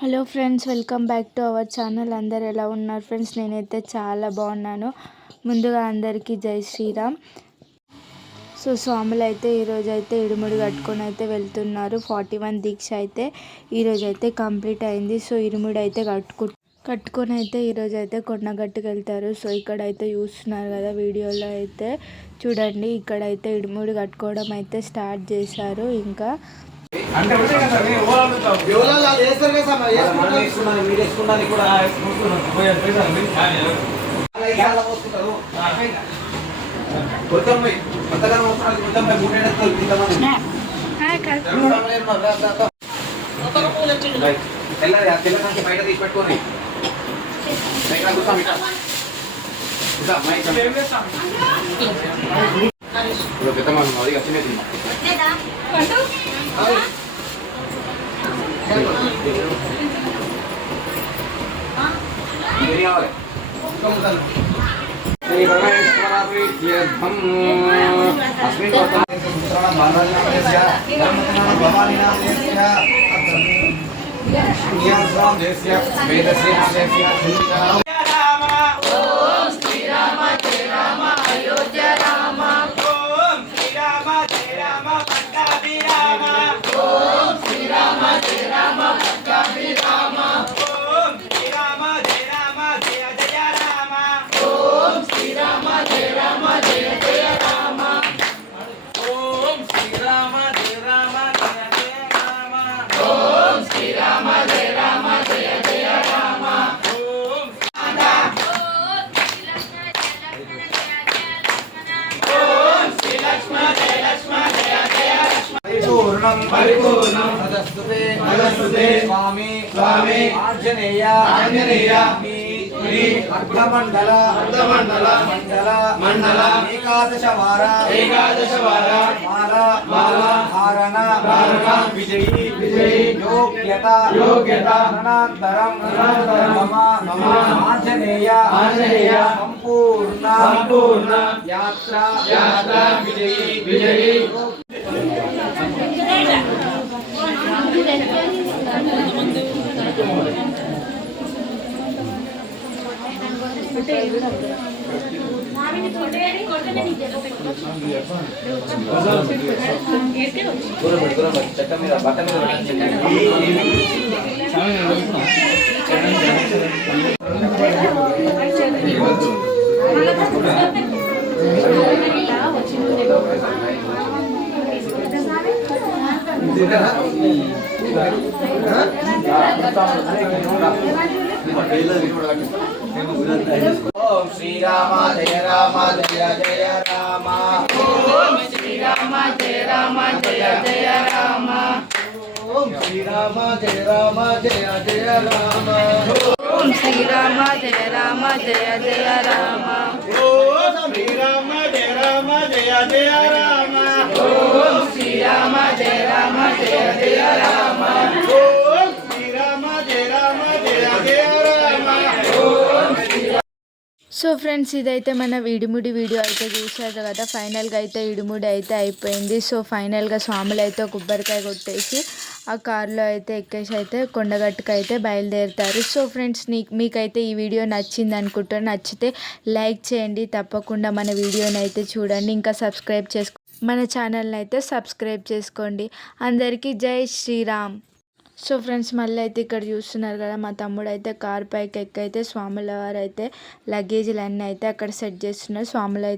Hello friends, welcome back to our channel. అందరు ఎలా ఉన్నారు ఫ్రెండ్స్? నేనైతే చాలా బాగున్నాను. ముందుగా అందరికీ జై శ్రీరామ్. స్వాములు అయితే ఈరోజు అయితే ఇరుముడి కట్టుకొని అయితే వెళ్తున్నారు. 41 దీక్ష అయితే ఈరోజు అయితే కంప్లీట్ అయింది. ఇరుముడి అయితే కట్టుకొని అయితే ఈరోజు అయితే కొండగట్టుకు వెళ్తారు. ఇక్కడైతే చూస్తున్నారు కదా వీడియోలో అయితే చూడండి. ఇక్కడైతే ఇరుముడి కట్టుకోవడం అయితే స్టార్ట్ చేశారు. ఇంకా అంటే బయట తీసి పెట్టుకోండి. परिपूर्णं नमस्ते स्वामी आंजनेय अर्धमंडल एकादश वार माला धारण विजयी योग्यता अनन्तरं मम आंजनेय संपूर्ण यात्रा विजयी ओम श्री राम जय राम जय जय राम। ओम श्री राम जय राम जय जय राम। ओम श्री राम जय राम जय जय राम। ओम श्री राम जय राम जय जय राम। ओम श्री राम जय राम जय जय राम। ओम श्री राम जय राम जय जय राम। ओम श्री राम जय राम जय जय राम। ఫ్రెండ్స్, ఇదైతే మన ఇడుముడి వీడియో అయితే చూసారు కదా. ఫైనల్గా అయితే ఇడుముడి అయితే అయిపోయింది. ఫైనల్గా స్వాములు అయితే కొబ్బరికాయ కొట్టేసి ఆ కారులో అయితే ఎక్కేసి అయితే కొండగట్టుకు అయితే బయలుదేరుతారు. ఫ్రెండ్స్, మీకైతే ఈ వీడియో నచ్చింది అనుకుంటాను. నచ్చితే లైక్ చేయండి, తప్పకుండా మన వీడియోని అయితే చూడండి. ఇంకా మన ఛానల్ని అయితే సబ్స్క్రైబ్ చేసుకోండి. అందరికీ జై శ్రీరామ్. ఫ్రెండ్స్, మళ్ళీ అయితే ఇక్కడ చూస్తున్నారు కదా, మా తమ్ముడు అయితే కార్ పైకి ఎక్కైతే స్వాముల వారు అయితే లగేజీలు అన్నీ అయితే అక్కడ సెట్ చేస్తున్నారు. స్వాములు అయితే